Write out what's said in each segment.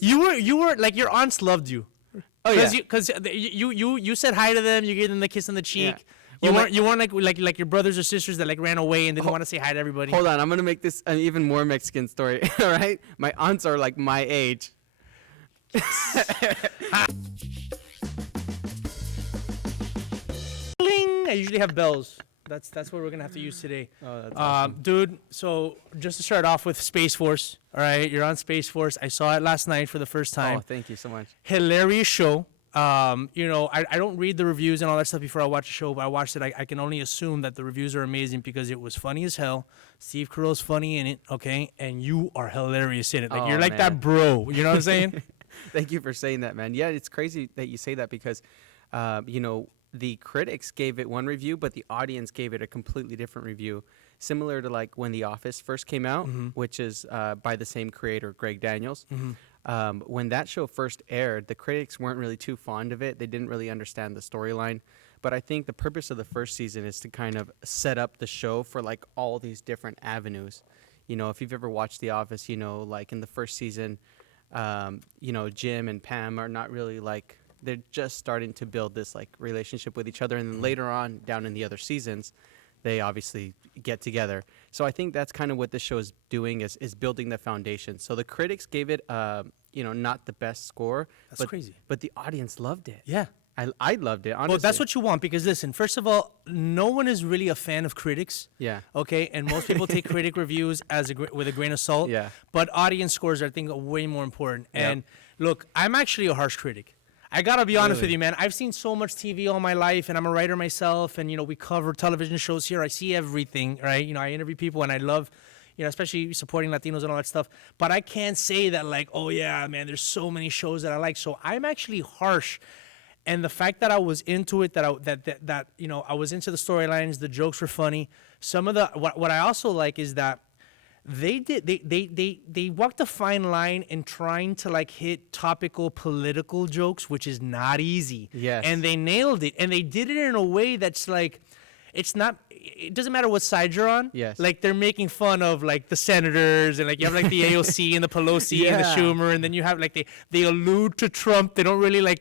You were like your aunts loved you. Oh yeah. Because you said hi to them, you gave them the kiss on the cheek. Yeah. You weren't like your brothers or sisters that like ran away and didn't want to say hi to everybody. Hold on, I'm gonna make this an even more Mexican story. All right, my aunts are like my age. Bling! I usually have bells. That's what we're gonna have to use today. Oh, that's awesome. Dude. So just to start off with Space Force. All right, you're on Space Force. I saw it last night for the first time. Oh, thank you so much. Hilarious show. I don't read the reviews and all that stuff before I watch the show, but I watched it. I can only assume that the reviews are amazing because it was funny as hell. Steve Carell's funny in it, okay? And you are hilarious in it. Like, Oh, you're like man. that bro. You know what I'm saying? Thank you for saying that, man. Yeah, it's crazy that you say that because, the critics gave it one review, but the audience gave it a completely different review. Similar to like when The Office first came out, which is by the same creator, Greg Daniels. When that show first aired, the critics weren't really too fond of it. They didn't really understand the storyline. But I think the purpose of the first season is to kind of set up the show for like all these different avenues. You know, if you've ever watched The Office, like in the first season, Jim and Pam are not really like, they're just starting to build this like relationship with each other. And then later on down in the other seasons, they obviously get together. So I think that's kind of what this show is doing is building the foundation. So the critics gave it, not the best score. That's crazy. But the audience loved it. Yeah. I loved it, honestly. Well, that's what you want because, listen, first of all, no one is really a fan of critics. Yeah. Okay? And most people take critic reviews with a grain of salt. Yeah. But audience scores, I think, are way more important. Yep. And, look, I'm actually a harsh critic. I got to be honest Really? with you, man. I've seen so much TV all my life, and I'm a writer myself, and, we cover television shows here. I see everything, right? I interview people, and I love, especially supporting Latinos and all that stuff. But I can't say that, like, oh, yeah, man, there's so many shows that I like. So I'm actually harsh. And the fact that I was into it, I was into the storylines, the jokes were funny. Some of what I also like is that they walked a fine line in trying to like hit topical political jokes, which is not easy. Yes. And they nailed it. And they did it in a way that's like, it doesn't matter what side you're on. Yes. Like they're making fun of like the senators and like you have like the AOC and the Pelosi and the Yeah. Schumer, and then you have like they allude to Trump. They don't really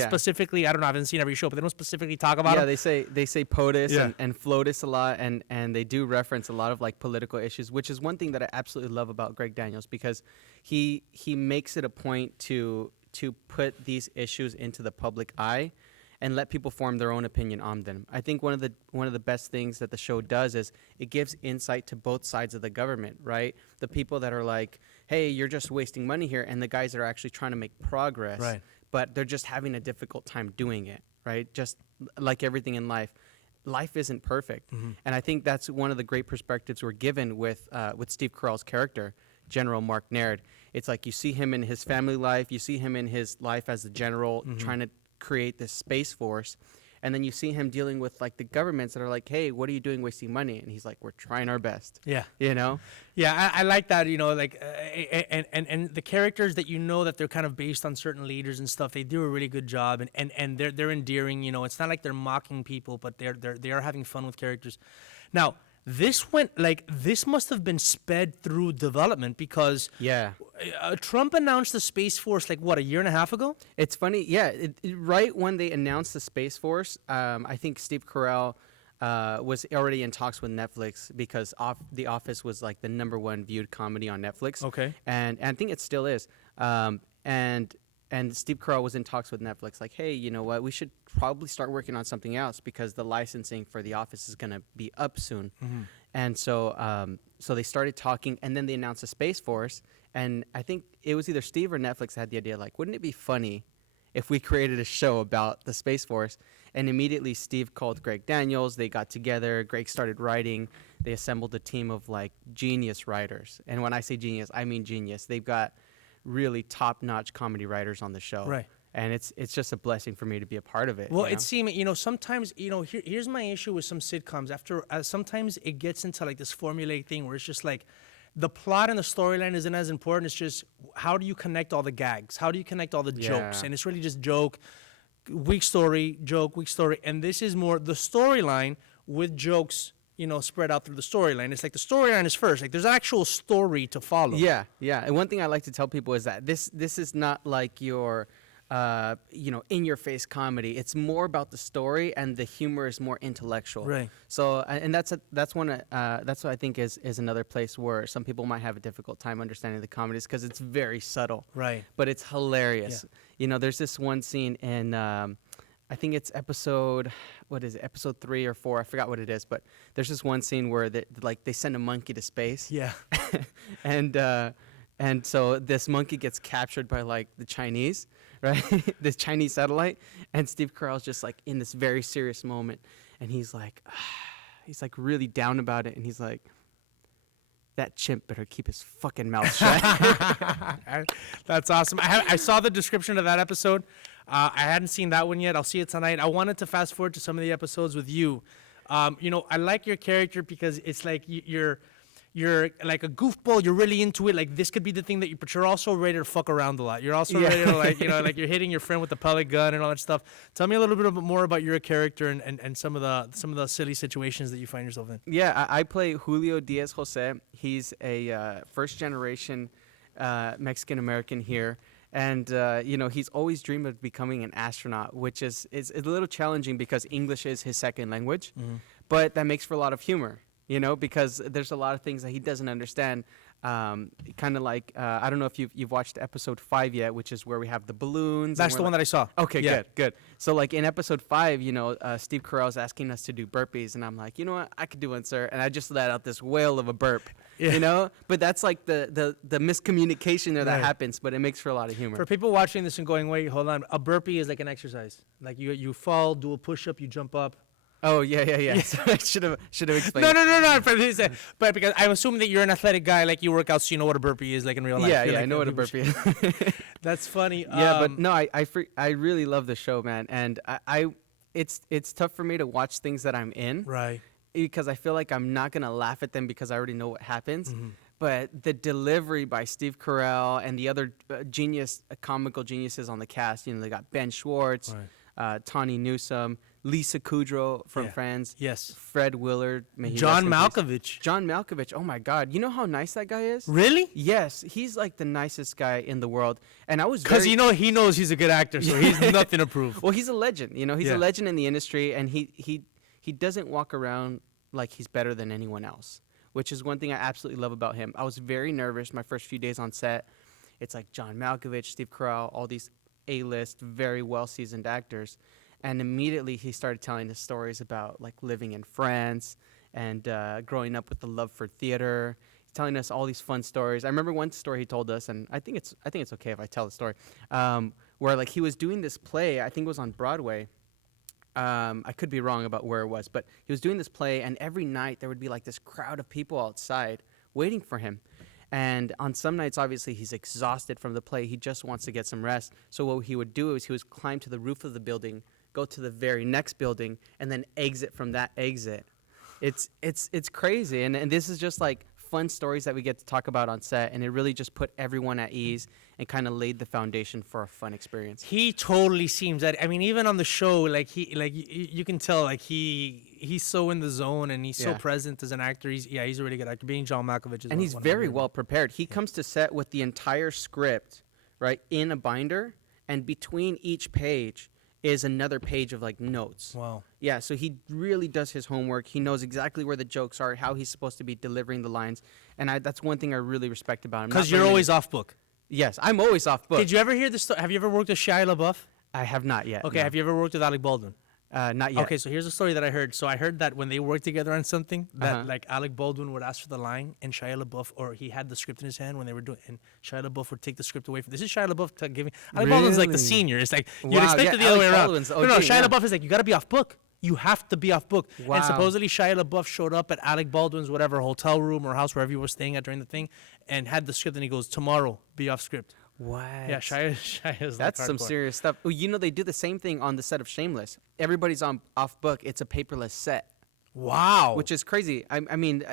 specifically. I don't know. I haven't seen every show, but they don't specifically talk about him. they say POTUS Yeah. and FLOTUS a lot, and they do reference a lot of like political issues, which is one thing that I absolutely love about Greg Daniels because he makes it a point to put these issues into the public eye and let people form their own opinion on them. I think one of the best things that the show does is it gives insight to both sides of the government, right? The people that are like, hey, you're just wasting money here, and the guys that are actually trying to make progress, Right. but they're just having a difficult time doing it, right? Just like everything in life. Life isn't perfect. And I think that's one of the great perspectives we're given with Steve Carell's character, General Mark Naird. It's like you see him in his family life, you see him in his life as a general trying to create this space force, and then you see him dealing with like the governments that are like, hey, what are you doing wasting money? And he's like, we're trying our best. Yeah. Yeah, I like that, and the characters that that they're kind of based on certain leaders and stuff, they do a really good job, and they're endearing, it's not like they're mocking people, but they are having fun with characters. Now, this must have been sped through development because yeah. Trump announced the Space Force a year and a half ago? It's funny, yeah. Right when they announced the Space Force, I think Steve Carell was already in talks with Netflix because The Office was like the #1 viewed comedy on Netflix. Okay. And I think it still is. And Steve Carell was in talks with Netflix, like, hey, you know what? We should probably start working on something else because the licensing for The Office is going to be up soon. And so they started talking, and then they announced the Space Force. And I think it was either Steve or Netflix that had the idea, like, wouldn't it be funny if we created a show about the Space Force? And immediately Steve called Greg Daniels. They got together. Greg started writing. They assembled a team of, like, genius writers. And when I say genius, I mean genius. They've got really top-notch comedy writers on the show. Right. And it's just a blessing for me to be a part of it. Well, it seems, sometimes, here's my issue with some sitcoms. Sometimes it gets into like this formulaic thing where it's just like the plot and the storyline isn't as important. It's just how do you connect all the gags? How do you connect all the jokes? And it's really just joke, weak story, joke, weak story. And this is more the storyline with jokes, spread out through the storyline. It's like the storyline is first. Like there's an actual story to follow. Yeah, yeah. And one thing I like to tell people is that this is not like your in your face comedy. It's more about the story, and the humor is more intellectual. Right. So and that's what I think is another place where some people might have a difficult time understanding the comedies, because it's very subtle. Right. But it's hilarious. Yeah. There's this one scene in I think it's episode 3 or 4? I forgot what it is, but there's this one scene where they send a monkey to space. Yeah. And so this monkey gets captured by like the Chinese, right? This Chinese satellite, and Steve Carell's just like in this very serious moment, and he's like really down about it, and he's like, that chimp better keep his fucking mouth shut. That's awesome. I saw the description of that episode. I hadn't seen that one yet. I'll see it tonight. I wanted to fast forward to some of the episodes with you. I like your character because it's like you're like a goofball. You're really into it. Like this could be the thing that you, but you're also ready to fuck around a lot. You're also ready to like you're hitting your friend with the pellet gun and all that stuff. Tell me a little bit more about your character and some of the silly situations that you find yourself in. Yeah, I play Julio Diaz Jose. He's a first generation Mexican American here. And, he's always dreamed of becoming an astronaut, which is a little challenging because English is his second language. Mm-hmm. But that makes for a lot of humor, because there's a lot of things that he doesn't understand. Kind of like, I don't know if you've watched episode 5 yet, which is where we have the balloons. That's the one that I saw. Okay, yeah. Good. So, like, in episode 5, Steve Carell's asking us to do burpees. And I'm like, you know what? I could do one, sir. And I just let out this whale of a burp, But that's like the miscommunication there that happens, but it makes for a lot of humor. For people watching this and going, wait, hold on. A burpee is like an exercise. Like you fall, do a push-up, you jump up. Oh, yeah. So I should have explained. No. But because I'm assuming that you're an athletic guy, like you work out, so you know what a burpee is like in real life. Yeah, like, I know what a burpee is. That's funny. Yeah, but no, I really love the show, man. And it's tough for me to watch things that I'm in. Right. Because I feel like I'm not going to laugh at them because I already know what happens. Mm-hmm. But the delivery by Steve Carell and the other comical geniuses on the cast, they got Ben Schwartz, Tawny Newsome, Lisa Kudrow from Friends. Yes. Fred Willard. John Malkovich. John Malkovich. Oh, my God. You know how nice that guy is? Really? Yes. He's like the nicest guy in the world. And I was because he knows he's a good actor, so he's nothing to prove. Well, he's a legend. He's a legend in the industry, and he doesn't walk around like he's better than anyone else, which is one thing I absolutely love about him. I was very nervous my first few days on set. It's like John Malkovich, Steve Carell, all these A-list, very well-seasoned actors. And immediately he started telling us stories about like living in France and growing up with the love for theater. He's telling us all these fun stories. I remember one story he told us, and I think it's okay if I tell the story, where like he was doing this play. I think it was on Broadway. I could be wrong about where it was, but he was doing this play, and every night there would be like this crowd of people outside waiting for him. And on some nights, obviously, he's exhausted from the play. He just wants to get some rest. So what he would do is he would climb to the roof of the building, go to the very next building, and then exit from that exit. It's crazy. And this is just like fun stories that we get to talk about on set, and it really just put everyone at ease and kind of laid the foundation for a fun experience. He totally seems that. I mean, even on the show, you can tell he's so in the zone and he's so present as an actor. He's a really good actor. Being John Malkovich, and he's very well prepared. He comes to set with the entire script, right, in a binder, and between each page is another page of like notes. Wow. Yeah, so he really does his homework. He knows exactly where the jokes are, how he's supposed to be delivering the lines, and that's one thing I really respect about him. Because you're always off book. Yes, I'm always off book. Did you ever hear this? Have you ever worked with Shia LaBeouf? I have not yet. Okay, no. Have you ever worked with Alec Baldwin? Not yet. Okay, so here's a story that I heard. So I heard that when they worked together on something, that like Alec Baldwin would ask for the line, and Shia LaBeouf, or he had the script in his hand when they were doing, and Shia LaBeouf would take the script away from. This is Shia LaBeouf giving. Alec Baldwin's like the senior. It's like you'd expect it the other way around. No, Shia LaBeouf is like, you got to be off book. You have to be off book. Wow. And supposedly Shia LaBeouf showed up at Alec Baldwin's whatever hotel room or house, wherever he was staying at during the thing, and had the script, and he goes, tomorrow, be off script. What? Yeah, Shia is That's like some serious stuff. Well, they do the same thing on the set of Shameless. Everybody's off book. It's a paperless set. Wow. Which is crazy. I mean,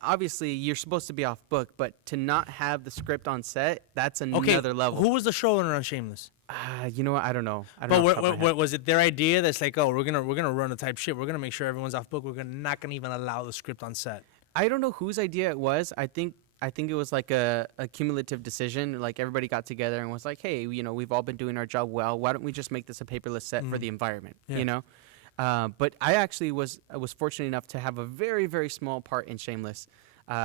obviously you're supposed to be off book, but to not have the script on set, that's another level. Who was the showrunner on Shameless? You know what? I don't know. I But don't know. off the top of my head. was it their idea that's like, oh, we're gonna run a type shit. We're gonna make sure everyone's off book. We're not gonna even allow the script on set. I don't know whose idea it was. I think it was like a cumulative decision. Like everybody got together and was like, hey, we've all been doing our job well. Why don't we just make this a paperless set for the environment? Yeah. You know. But I actually was fortunate enough to have a very, very small part in Shameless.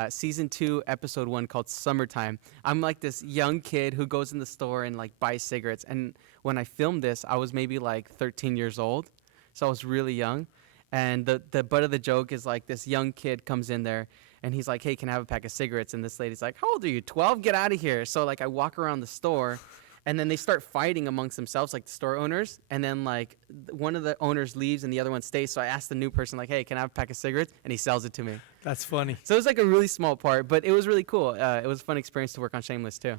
Season 2, episode 1, called Summertime. I'm like this young kid who goes in the store and like buys cigarettes. And when I filmed this, I was maybe like 13 years old, so I was really young. And the butt of the joke is like this young kid comes in there and he's like, "Hey, can I have a pack of cigarettes?" And this lady's like, "How old are you? 12? Get out of here!" So like I walk around the store. And then they start fighting amongst themselves, like the store owners. And then like one of the owners leaves and the other one stays. So I asked the new person, like, "Hey, can I have a pack of cigarettes?" And he sells it to me. That's funny. So it was like a really small part, but it was really cool. It was a fun experience to work on Shameless too.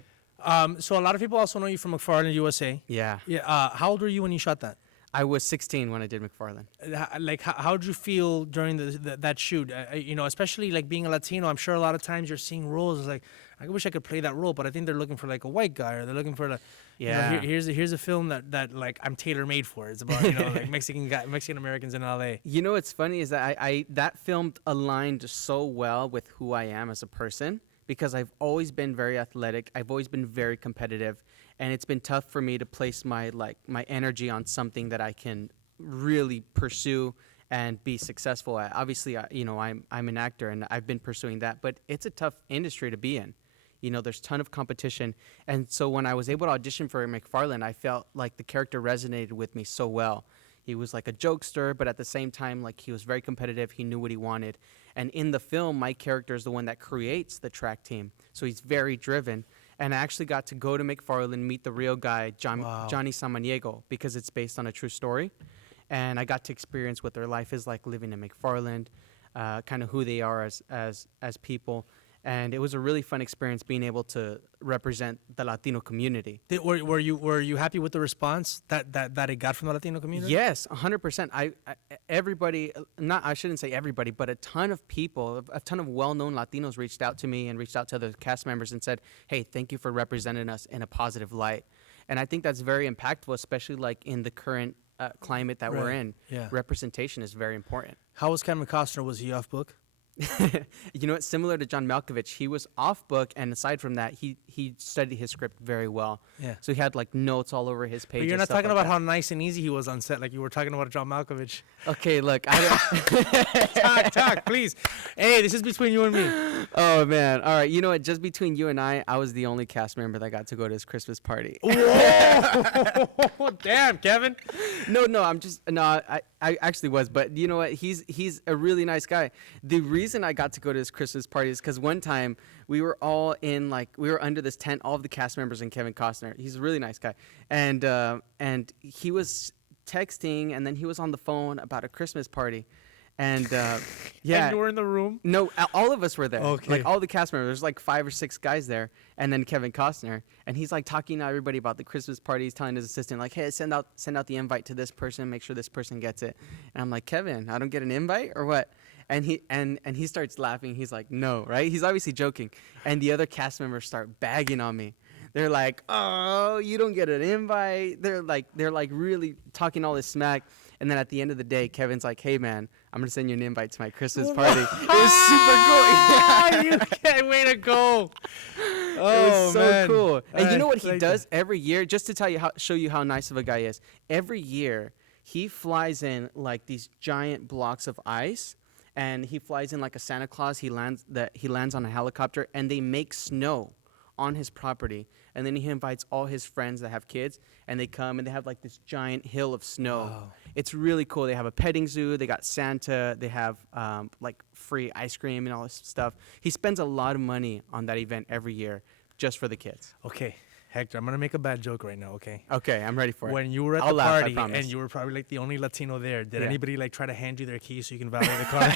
So a lot of people also know you from McFarland, USA. Yeah. Yeah. How old were you when you shot that? I was 16 when I did McFarland. Like, how did you feel during that shoot? Especially like being a Latino, I'm sure a lot of times you're seeing roles like, I wish I could play that role, but I think they're looking for like a white guy, or they're looking for here's a film that like I'm tailor made for. It's about like Mexican Americans in LA. You know what's funny is that I that film aligned so well with who I am as a person, because I've always been very athletic. I've always been very competitive, and it's been tough for me to place my energy on something that I can really pursue and be successful at. Obviously, I'm an actor and I've been pursuing that, but it's a tough industry to be in. There's a ton of competition. And so when I was able to audition for McFarland, I felt like the character resonated with me so well. He was like a jokester, but at the same time, like he was very competitive. He knew what he wanted. And in the film, my character is the one that creates the track team. So he's very driven. And I actually got to go to McFarland, meet the real guy, Johnny Samaniego, because it's based on a true story. And I got to experience what their life is like living in McFarland, kind of who they are as people. And it was a really fun experience being able to represent the Latino community. Were you happy with the response that it got from the Latino community? Yes, 100%. Everybody, I shouldn't say everybody, but a ton of people, a ton of well-known Latinos reached out to me and reached out to other cast members and said, "Hey, thank you for representing us in a positive light." And I think that's very impactful, especially like in the current climate that we're in. Yeah. Representation is very important. How was Kevin Costner? Was he off book? You know, it's similar to John Malkovich. He was off book, and aside from that, he studied his script very well. Yeah. So he had like notes all over his page. But you're not talking about how nice and easy he was on set, like you were talking about John Malkovich. Okay, look, I don't. talk, please. Hey, this is between you and me. Oh man, all right. You know what? Just between you and I was the only cast member that got to go to his Christmas party. Whoa! Damn, Kevin. No, I actually was, but you know what? He's a really nice guy. The reason I got to go to his Christmas party is because one time we were all we were under this tent, all of the cast members and Kevin Costner. He's a really nice guy, and he was texting, and then he was on the phone about a Christmas party. And yeah, And you were in the room? No, all of us were there. Okay. Like all the cast members. There's like 5 or 6 guys there, and then Kevin Costner. And he's like talking to everybody about the Christmas party. He's telling his assistant like, "Hey, send out the invite to this person. Make sure this person gets it." And I'm like, "Kevin, I don't get an invite or what?" And he starts laughing. He's like, "No, right?" He's obviously joking. And the other cast members start bagging on me. They're like, "Oh, you don't get an invite." They're like really talking all this smack. And then at the end of the day, Kevin's like, "Hey, man, I'm going to send you an invite to my Christmas party." It was super cool. You can't wait to go. It was so cool. And you know what he like does every year? Just to show you how nice of a guy he is. Every year, he flies in like these giant blocks of ice. And he flies in like a Santa Claus. He lands on a helicopter, and they make snow on his property. And then he invites all his friends that have kids, and they come and they have like this giant hill of snow. Wow. It's really cool. They have a petting zoo. They got Santa. They have like free ice cream and all this stuff. He spends a lot of money on that event every year just for the kids. Okay, Hector, I'm going to make a bad joke right now, okay? Okay, I'm ready for it. When you were at I'll the laugh, I party promise. and you were probably like the only Latino there, did Yeah. anybody like try to hand you their keys so you can valet the car?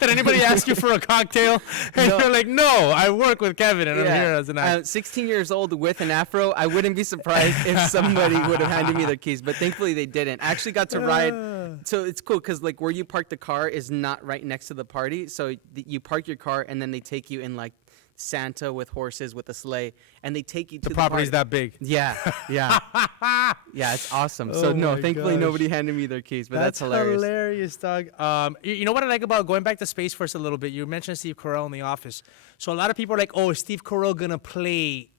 did anybody ask you for a cocktail? And No. you're like, "No, I work with Kevin and I'm here as an actor." 16 years old with an afro, I wouldn't be surprised if somebody would have handed me their keys, but thankfully they didn't. I actually got to ride, so it's cool because like where you park the car is not right next to the party, so you park your car and then they take you in like Santa with horses with a sleigh, and they take you to The the property's park. that big. Yeah, yeah, yeah. It's awesome. So Oh no, my thankfully gosh. nobody handed me their keys, but that's hilarious. Dog. You know what I like about going back to Space Force a little bit? You mentioned Steve Carell in The Office. So a lot of people are like, oh, is Steve Carell gonna play?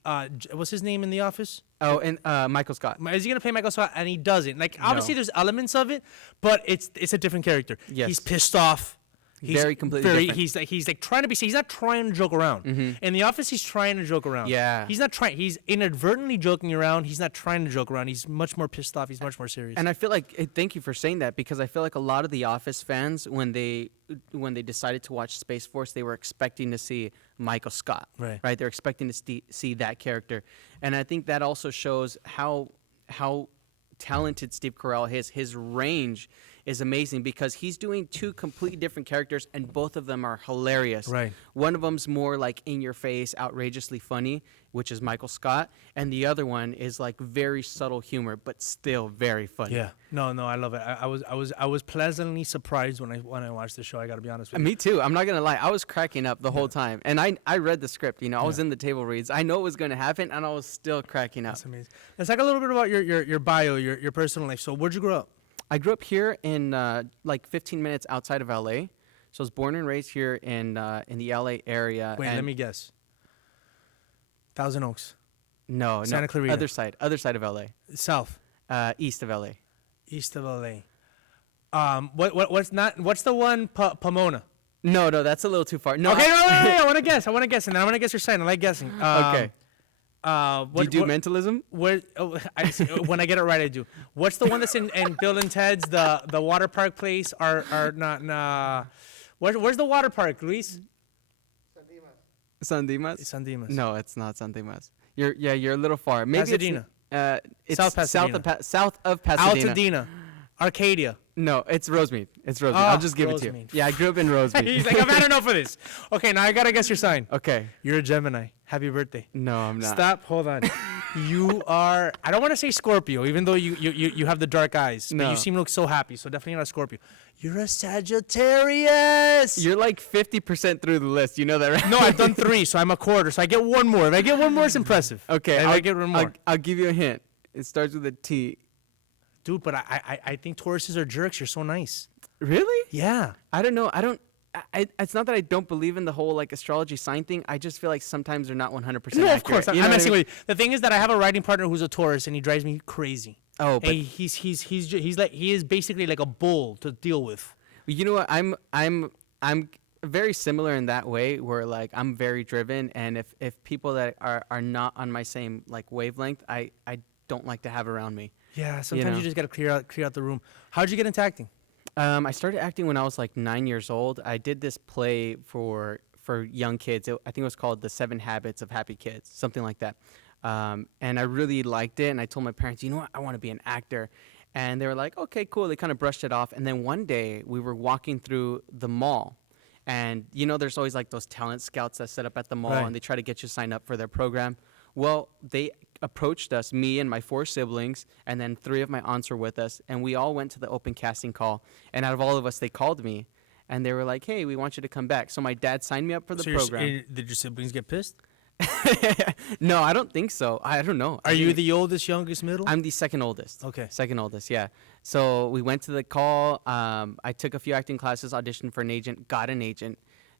What's his name in The Office? Oh, and Michael Scott. Is he gonna play Michael Scott? And he doesn't. Like obviously No. there's elements of it, but it's a different character. Yes. He's pissed off. Very completely different. He's like trying to be. He's not trying to joke around. In The Office, he's trying to joke around. Yeah. He's not trying. He's inadvertently joking around. He's not trying to joke around. He's much more pissed off. He's much more serious. And I feel like thank you for saying that, because I feel like a lot of the Office fans, when they decided to watch Space Force, they were expecting to see Michael Scott. Right. They're expecting to see that character, and I think that also shows how talented Steve Carell is. His range is amazing, because he's doing two completely different characters, and both of them are hilarious. Right. One of them's more like in your face, outrageously funny, which is Michael Scott, and the other one is like very subtle humor, but still very funny. Yeah. No, I love it. I was pleasantly surprised when I watched the show. I got to be honest with you. Me too. I'm not gonna lie. I was cracking up the whole time, and I read the script. I was in the table reads. I know it was gonna happen, and I was still cracking up. That's amazing. Let's talk a little bit about your bio, your personal life. So where'd you grow up? I grew up here in like 15 minutes outside of LA. So I was born and raised here in the LA area. Wait, and let me guess. Thousand Oaks. No, Santa Clarita. Other side of LA. South. East of LA. East of LA. What's the one? Pomona. No, that's a little too far. No. Okay, no, I want to guess, and then I'm gonna guess your sign. I like guessing. Okay. Do you do what- mentalism? Where, when I get it right, I do. What's the one that's in Bill and Ted's the water park place? Are not nah. Where's the water park, Luis? San Dimas? San Dimas. No, it's not San Dimas. You're a little far. Maybe Pasadena. It's South Pasadena. South of Pasadena. Altadena. Arcadia. No, it's Rosemead. It's Rosemead. Oh, I'll just give it to you. Rosemead. Yeah, I grew up in Rosemead. He's like, I've had enough of this. Okay, now I gotta guess your sign. Okay. You're a Gemini. Happy birthday. No, I'm not. Stop. Hold on. You are. I don't want to say Scorpio, even though you have the dark eyes. But No. you seem to look so happy. So definitely not a Scorpio. You're a Sagittarius. You're like 50% through the list. You know that, right? No, I've done 3, so I'm a quarter. So I get one more. If I get one more, it's impressive. Okay. If I get one more. I'll give you a hint. It starts with a T. Dude, but I think Tauruses are jerks. You're so nice. Really? Yeah. I don't know. It's not that I don't believe in the whole like astrology sign thing. I just feel like sometimes they're not 100% No, accurate. of course. You know I'm what I messing mean? with you. The thing is that I have a writing partner who's a Taurus, and he drives me crazy. Oh, but And he's like he is basically like a bull to deal with. you know what? I'm very similar in that way, where like I'm very driven, and if people that are not on my same like wavelength, I don't like to have around me. Yeah. Sometimes know? you just gotta clear out the room. How'd you get into acting? I started acting when I was like 9 years old. I did this play for young kids. I think it was called The 7 Habits of Happy Kids, something like that. And I really liked it. And I told my parents, you know what, I want to be an actor. And they were like, okay, cool. They kind of brushed it off. And then one day we were walking through the mall. And, there's always like those talent scouts that set up at the mall, Right. and they try to get you signed up for their program. Well, they approached us, me and my 4 siblings, and then 3 of my aunts were with us, and we all went to the open casting call. And out of all of us, they called me, and they were like, hey, we want you to come back. So my dad signed me up for the program. Did your siblings get pissed? No, I don't think so. I don't know. Are you the oldest, youngest, middle? I'm the second oldest. Okay. Second oldest, yeah. So we went to the call. I took a few acting classes, auditioned for an agent, got an agent,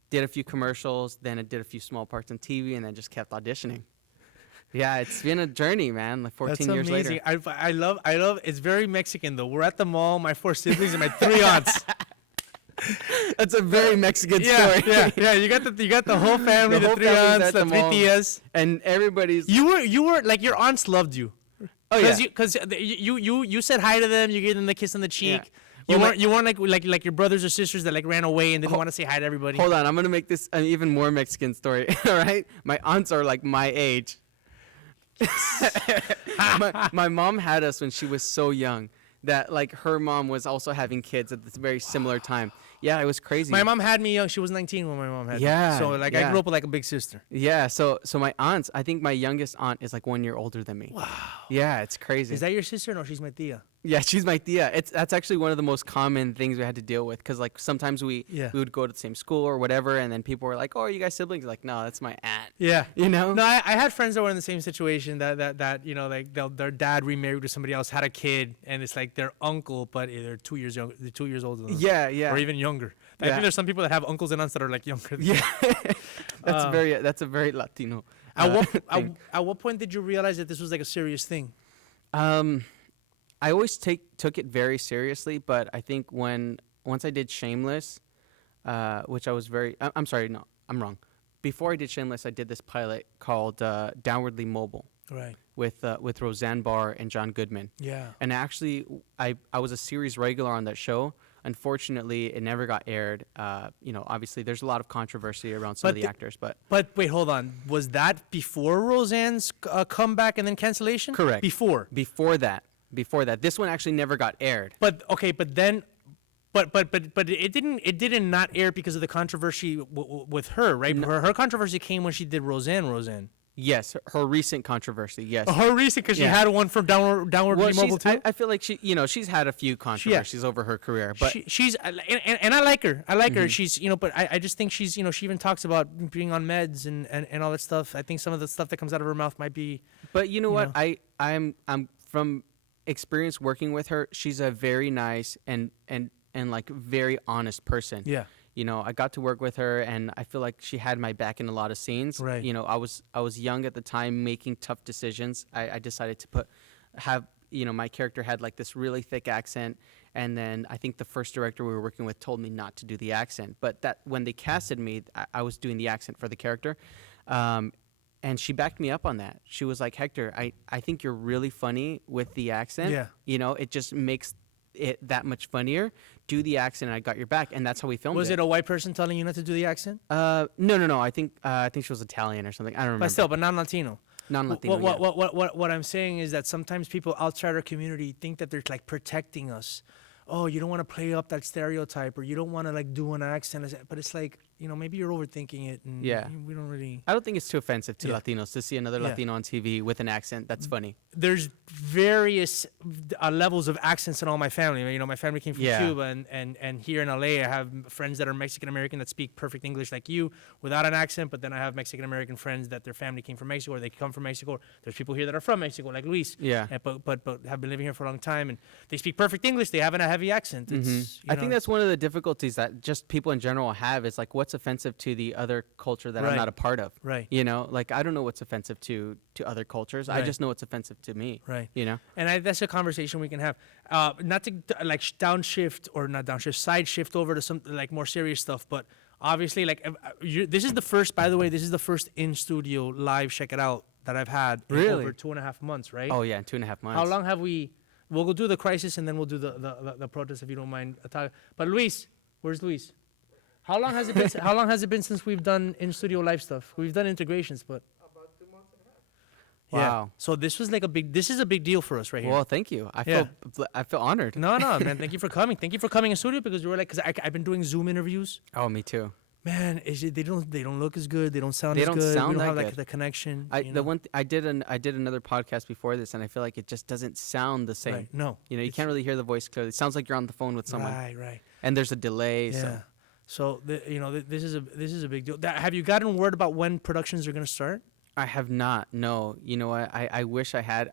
did a few commercials, then I did a few small parts on TV, and then just kept auditioning. Yeah, it's been a journey, man. Like 14 That's years amazing. later. I love. It's very Mexican though. We're at the mall. My 4 siblings and my 3 aunts. That's a very Mexican story. Yeah. You got the whole family, The the whole 3 family's aunts, at the the 3 mall. tias. And everybody's. You were like your aunts loved you. Oh yeah. Because you said hi to them. You gave them the kiss on the cheek. Yeah. Well, You weren't like your brothers or sisters that like ran away and didn't want to say hi to everybody. Hold on, I'm gonna make this an even more Mexican story. All right, my aunts are like my age. my mom had us when she was so young that like her mom was also having kids at this very similar time. Yeah, it was crazy. My mom had me young. She was 19 when my mom had me. Yeah, So like I yeah. grew up with like a big sister. Yeah, so my aunts, I think my youngest aunt is like 1 year older than me. Wow. Yeah, it's crazy. Is that your sister? No, she's my tia. Yeah, she's my tia. That's actually one of the most common things we had to deal with because like sometimes we would go to the same school or whatever, and then people were like, "Oh, are you guys siblings?" Like, no, that's my aunt. Yeah. You know? No, I had friends that were in the same situation that you know, like their dad remarried to somebody else, had a kid, and it's like their uncle, but they're 2 years younger, they're 2 years older than them. Yeah, yeah. Or even younger. I think there's some people that have uncles and aunts that are like younger than Yeah. That's a very Latino. at what point did you realize that this was like a serious thing? I always took it very seriously, but I think once I did Shameless, which I was I'm sorry, no, I'm wrong. Before I did Shameless, I did this pilot called Downwardly Mobile. Right. With Roseanne Barr and John Goodman. Yeah. And actually, I was a series regular on that show. Unfortunately, it never got aired. You know, obviously, there's a lot of controversy around some of the actors, but wait, hold on. Was that before Roseanne's comeback and then cancellation? Correct. Before that. This one actually never got aired. But okay, but then, but it didn't not air because of the controversy with her, right? No. Her controversy came when she did Roseanne. Yes, her recent controversy. Yes, her recent because she had one from Downwardly Mobile too. I feel like she's had a few controversies over her career, but she's and I like her. Her. She's but I just think she's she even talks about being on meds and all that stuff. I think some of the stuff that comes out of her mouth might be. But you know what? I'm from experience working with her. She's a very nice and like very honest person. Yeah. You know, I got to work with her, and I feel like she had my back in a lot of scenes. Right. You know, I was young at the time, making tough decisions. I decided to have my character had like this really thick accent, and then I think the first director we were working with told me not to do the accent. But that when they casted me, I was doing the accent for the character, and she backed me up on that. She was like, Hector, I think you're really funny with the accent. Yeah. You know, it just makes it that much funnier. Do the accent, and I got your back, and that's how we filmed it. Was it a white person telling you not to do the accent? No. I think she was Italian or something. I don't remember. But still, but non-Latino. Non-Latino. What I'm saying is that sometimes people outside our community think that they're like protecting us. Oh, you don't want to play up that stereotype, or you don't want to like do an accent. But it's like, maybe you're overthinking it, and we don't really. I don't think it's too offensive to Latinos to see another Latino on TV with an accent. That's funny. There's various levels of accents in all my family. My family came from Cuba, and here in LA, I have friends that are Mexican American that speak perfect English like you without an accent. But then I have Mexican American friends that their family came from Mexico, or they come from Mexico. There's people here that are from Mexico, like Luis. Yeah. But have been living here for a long time, and they speak perfect English. They have a heavy accent. It's, I think that's one of the difficulties that just people in general have is like what's offensive to the other culture that I'm not a part of. Right. Like I don't know what's offensive to other cultures. Right. I just know what's offensive to me. Right. And that's a conversation we can have. Not to like side shift over to some like more serious stuff, but obviously like this is the first, by the way, this is the first in studio live Check It Out that I've had in over 2.5 months, right? Oh yeah, in 2.5 months. How long have we? We'll go do the crisis and then we'll do the protest if you don't mind. But Luis, where's Luis? How long has it been? How long has it been since we've done in studio live stuff? We've done integrations, but about 2 months and a half. Wow. Yeah. So this was like this is a big deal for us right here. Well, thank you. I feel honored. No, man. Thank you for coming. Thank you for coming in studio because I've been doing Zoom interviews. Oh, me too. Man, they don't look as good. They don't sound as good. They don't sound we don't have that like good. the connection. I did another podcast before this, and I feel like it just doesn't sound the same. Right. No. You can't really hear the voice clearly. It sounds like you're on the phone with someone. Right. And there's a delay. Yeah. So this is a big deal. Have you gotten word about when productions are going to start? I have not. No. You know what? I wish I had.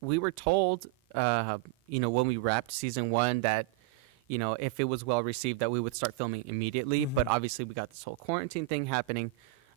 We were told, when we wrapped season 1 that, if it was well received, that we would start filming immediately. Mm-hmm. But obviously, we got this whole quarantine thing happening.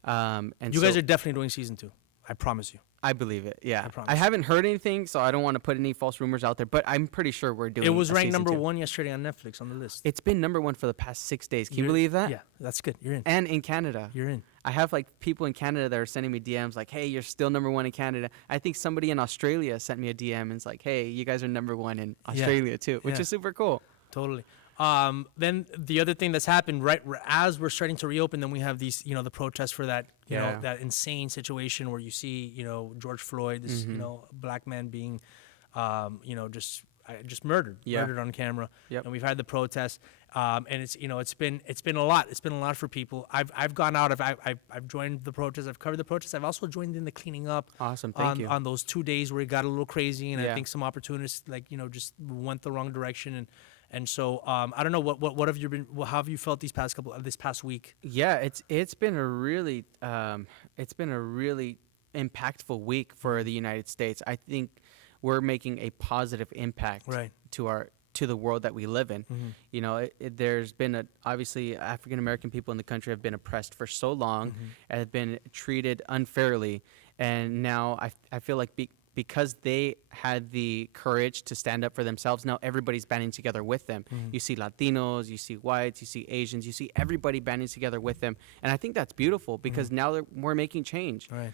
And you guys are definitely doing season 2. I promise you. I believe it. Yeah. I promise. I haven't heard anything, so I don't want to put any false rumors out there. But I'm pretty sure we're doing. It was ranked season number 2. 1 yesterday on Netflix on the list. It's been number 1 for the past 6 days. Can you believe that? Yeah, that's good. You're in. And in Canada. You're in. I have like people in Canada that are sending me DMs like, hey, you're still number 1 in Canada. I think somebody in Australia sent me a DM and it's like, hey, you guys are number 1 in Australia too, which is super cool. Totally. Then the other thing that's happened right as we're starting to reopen, then we have these, the protests for that, that insane situation where you see, George Floyd, this, black man being, just just murdered on camera. Yep. And we've had the protests, and it's been a lot. It's been a lot for people. I've gone out. I've joined the protests. I've covered the protests. I've also joined in the cleaning up. Awesome, thank you. On those 2 days where it got a little crazy, and I Yeah. think some opportunists just went the wrong direction, and so I don't know what have you been? How have you felt this past week? Yeah, it's been a really impactful week for the United States. I think we're making a positive impact Right. to the world that we live in. Mhm. You know, there's been obviously African American people in the country have been oppressed for so long, and have been treated unfairly, and now I feel like because they had the courage to stand up for themselves, now everybody's banding together with them. You see Latinos, you see whites, you see Asians, you see everybody banding together with them, and I think that's beautiful because now we're making change. Right.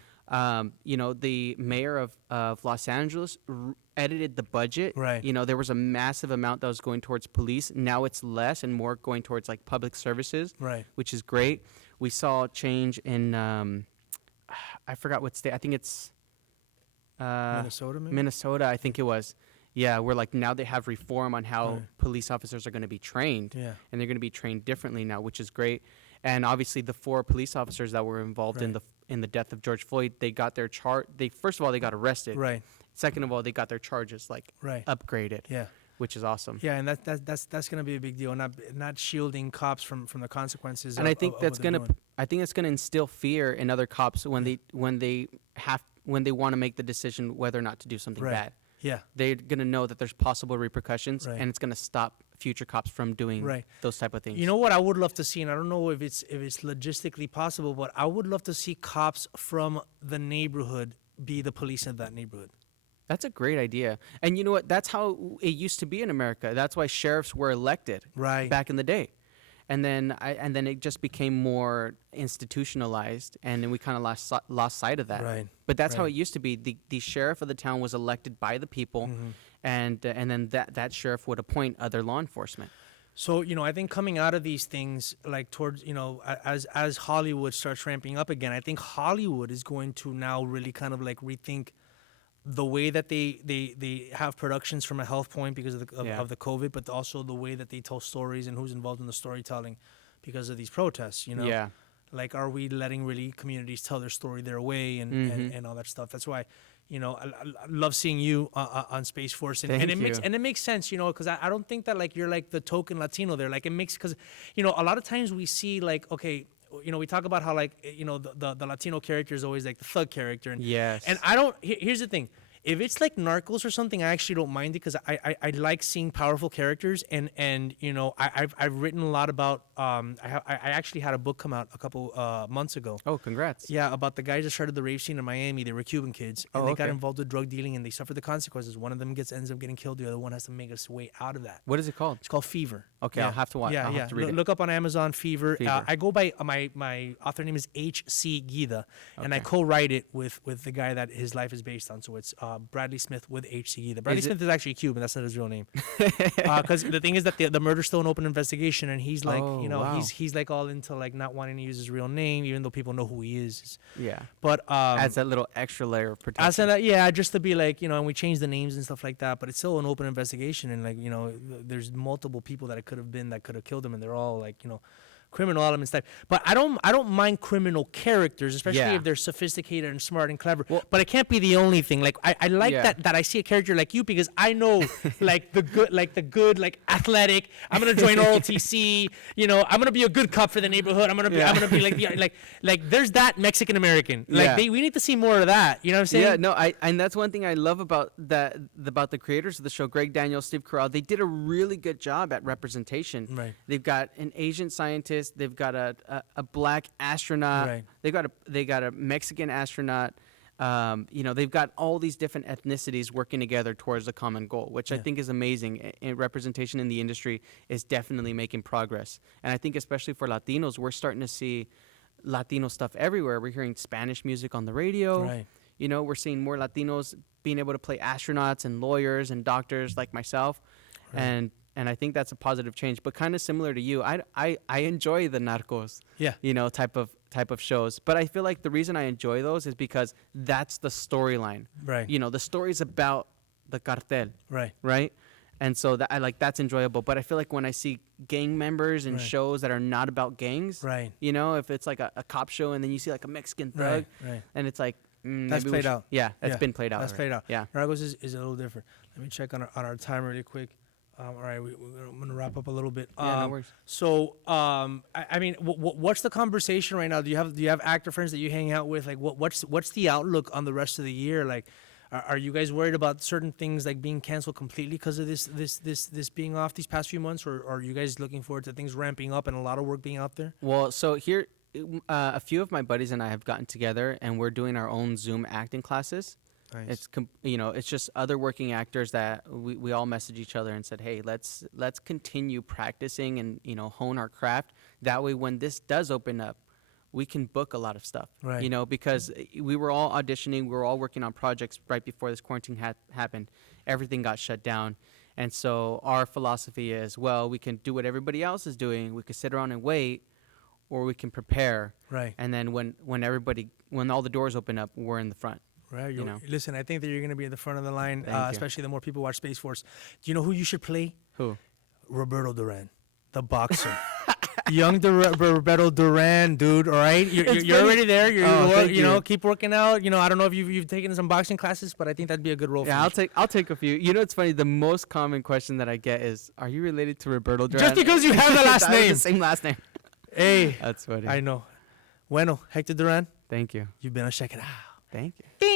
You know, the mayor of Los Angeles edited the budget. Right. You know, there was a massive amount that was going towards police. Now it's less and more going towards like public services, Right. which is great. We saw change in, I forgot what state. I think it's Minnesota, maybe? Minnesota, I think it was. Yeah, where like now they have reform on how Right. police officers are going to be trained. Yeah. And they're going to be trained differently now, which is great. And obviously the 4 police officers that were involved Right. in the death of George Floyd, they got their first of all they got arrested. Right. Second of all, they got their charges like Right. upgraded, Yeah. which is awesome. Yeah, and that's going to be a big deal. Not shielding cops from the consequences. And of, I think of that's what they're going to doing. I think it's going to instill fear in other cops when they want to make the decision whether or not to do something Right. bad. Yeah. They're going to know that there's possible repercussions, Right. and it's going to stop future cops from doing Right. those type of things. You know what I would love to see, and I don't know if it's logistically possible, but I would love to see cops from the neighborhood be the police of that neighborhood. That's a great idea. And you know what? That's how it used to be in America. That's why sheriffs were elected Right. back in the day. And then it just became more institutionalized, and then we kind of lost sight of that. Right. But that's how Right. it used to be. The sheriff of the town was elected by the people, and then that sheriff would appoint other law enforcement. So, I think coming out of these things, like towards, as Hollywood starts ramping up again, I think Hollywood is going to now really kind of like rethink the way that they have productions from a health point because of the COVID, but also the way that they tell stories and who's involved in the storytelling because of these protests, Yeah. Like, are we letting really communities tell their story their way and all that stuff? That's why, I love seeing you on Space Force, and it makes sense, because I don't think that like you're like the token Latino there. Like it makes because, a lot of times we see like we talk about how like the Latino character is always like the thug character, and Yes. and I don't. Here's the thing. If it's like Narcos or something, I actually don't mind it because I like seeing powerful characters, and I've written a lot about I actually had a book come out a couple months ago. Oh, congrats. Yeah, about the guys that started the rave scene in Miami. They were Cuban kids, and they got okay. involved with drug dealing, and they suffered the consequences. One of them ends up getting killed. The other one has to make his way out of that. What is it called? It's called Fever. Okay, Yeah. I'll have to watch. Yeah, I'll yeah. have to read it. Look up on Amazon Fever. Fever. I go by my author name is H.C. Guida, and I Okay. co-write it with the guy that his life is based on. So it's Bradley Smith with H.C. Guida. Bradley Is it- Smith is actually Cuban. That's not his real name. Because the thing is that the murder's still an open investigation, and he's like, Oh, wow. he's like all into like not wanting to use his real name, even though people know who he is. Yeah. But Adds that little extra layer of protection. I said that, yeah, just to be like, and we changed the names and stuff like that, but it's still an open investigation, and like, there's multiple people that it could have been that could have killed him, and they're all like, criminal elements type. But I don't mind criminal characters, especially Yeah. if they're sophisticated and smart and clever. Well- but it can't be the only thing. Like I like Yeah. that I see a character like you because I know like the good athletic. I'm gonna join ROTC. I'm gonna be a good cop for the neighborhood. I'm gonna be like there's that Mexican American. Like Yeah. we need to see more of that. You know what I'm saying? Yeah, no, and that's one thing I love about the creators of the show, Greg Daniels, Steve Carell. They did a really good job at representation. Right. They've got an Asian scientist. They've got a black astronaut. Right. They got a Mexican astronaut. They've got all these different ethnicities working together towards a common goal, which I Yeah. think is amazing. And representation in the industry is definitely making progress. And I think especially for Latinos, we're starting to see Latino stuff everywhere. We're hearing Spanish music on the radio. Right. We're seeing more Latinos being able to play astronauts and lawyers and doctors like myself. Right. And I think that's a positive change. But kind of similar to you, I enjoy the Narcos, Yeah. type of shows. But I feel like the reason I enjoy those is because that's the storyline. Right. The story's about the cartel, Right. right? And so that that's enjoyable. But I feel like when I see gang members and Right. shows that are not about gangs, Right. you know, if it's like a cop show and then you see like a Mexican thug, Right. and it's like That's maybe we played should- out. Yeah, that's Yeah, been played out. That's already. played out. Yeah. Narcos is a little different. Let me check on our time really quick. All right, I'm gonna wrap up a little bit. Yeah, no worries. So, I mean, what's the conversation right now? Do you have actor friends that you hang out with? Like, what's the outlook on the rest of the year? Like, are you guys worried about certain things like being canceled completely because of this being off these past few months, or are you guys looking forward to things ramping up and a lot of work being out there? Well, so here, a few of my buddies and I have gotten together, and we're doing our own Zoom acting classes. Nice. It's it's just other working actors that we all message each other and said, hey, let's continue practicing and hone our craft. That way, when this does open up, we can book a lot of stuff. Right. Because we were all auditioning, we were all working on projects right before this quarantine happened. Everything got shut down. And so our philosophy is, well, we can do what everybody else is doing. We can sit around and wait, or we can prepare. Right. And then when all the doors open up, we're in the front. Right. you know. Listen, I think that you're going to be at the front of the line, Thank you. especially the more people watch Space Force. Do you know who you should play? Who? Roberto Duran, the boxer. Young Roberto Duran, dude. All right, you're funny. already there. Thank You you. keep working out. I don't know if you've taken some boxing classes, but I think that'd be a good role. Yeah, for you. I'll take a few. It's funny. The most common question that I get is, "Are you related to Roberto Duran?" Just because you have the last That was name. the same last name. Hey, That's funny. I know. Bueno, Hector Duran, Thank you. you've been on Checkitow. Thank you.